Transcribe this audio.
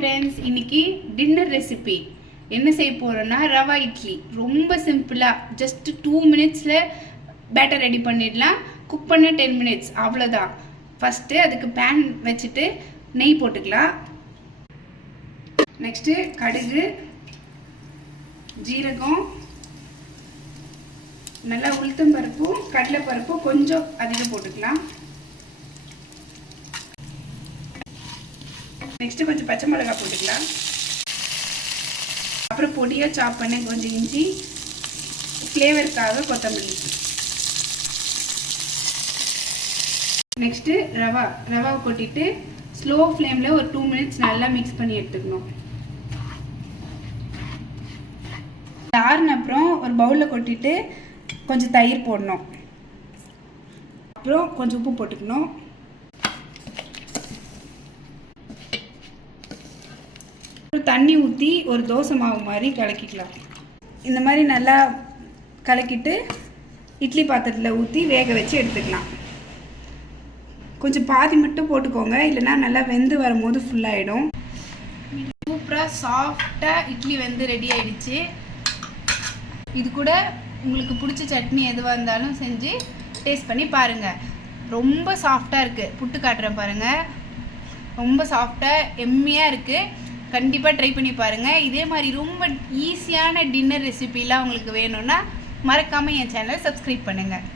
friends इनकी dinner recipe என்ன செய்ய போறோம்னா ரவா இட்லி ரொம்ப சிம்பிளா just 2 minutesல பேட்டர் ரெடி பண்ணிடலாம் குக் பண்ண 10 minutes அவ்வளவுதான் ஃபர்ஸ்ட் அதுக்கு pan வச்சிட்டு நெய் போட்டுக்கலாம் நெக்ஸ்ட் கடுகு ஜீரகம் நல்லா உளுத்தம் பருப்பு கடலை பருப்பு கொஞ்சம் அதிக போட்டுக்கலாம் நெக்ஸ்ட் கொஞ்சம் பச்சை மிளகாய் போட்டுக்கலாம் அப்புறம் பொடியா சாப் பண்ண கொஞ்சம் இஞ்சி ஃப்ளேவருக்காக கொத்தமல்லி நெக்ஸ்ட் ரவா கொட்டிட்டு ஸ்லோ ஃப்ளேம்ல ஒரு 2 minutes நல்லா மிக்ஸ் பண்ணி எடுத்துக்கணும் ஆறுன அப்புறம் ஒரு பவுல்ல கொட்டிட்டு கொஞ்சம் தயிர் போடணும் அப்புறம் கொஞ்சம் உப்பு போட்டுக்கணும் தண்ணி ஊற்றி ஒரு தோசை மாவு மாதிரி கலக்கிக்கலாம் இந்த மாதிரி நல்லா கலக்கிட்டு இட்லி பாத்திரத்தில் ஊற்றி வேக வச்சு எடுத்துக்கலாம் கொஞ்சம் பாதி மட்டும் போட்டுக்கோங்க இல்லைன்னா நல்லா வெந்து வரும்போது ஃபுல்லாகிடும் சூப்பராக சாஃப்டாக இட்லி வந்து ரெடி ஆயிடுச்சு இது கூட உங்களுக்கு பிடிச்ச சட்னி எதுவாக இருந்தாலும் செஞ்சு டேஸ்ட் பண்ணி பாருங்கள் ரொம்ப சாஃப்டாக இருக்குது புட்டு காட்டுறேன் பாருங்கள் ரொம்ப சாஃப்டாக எம்மியாக இருக்குது கண்டிப்பாக ட்ரை பண்ணி பாருங்கள் இதே மாதிரி ரொம்ப ஈஸியான டின்னர் ரெசிபிலாம் உங்களுக்கு வேணும்னா மறக்காமல் என் சேனலை சப்ஸ்கிரைப் பண்ணுங்கள்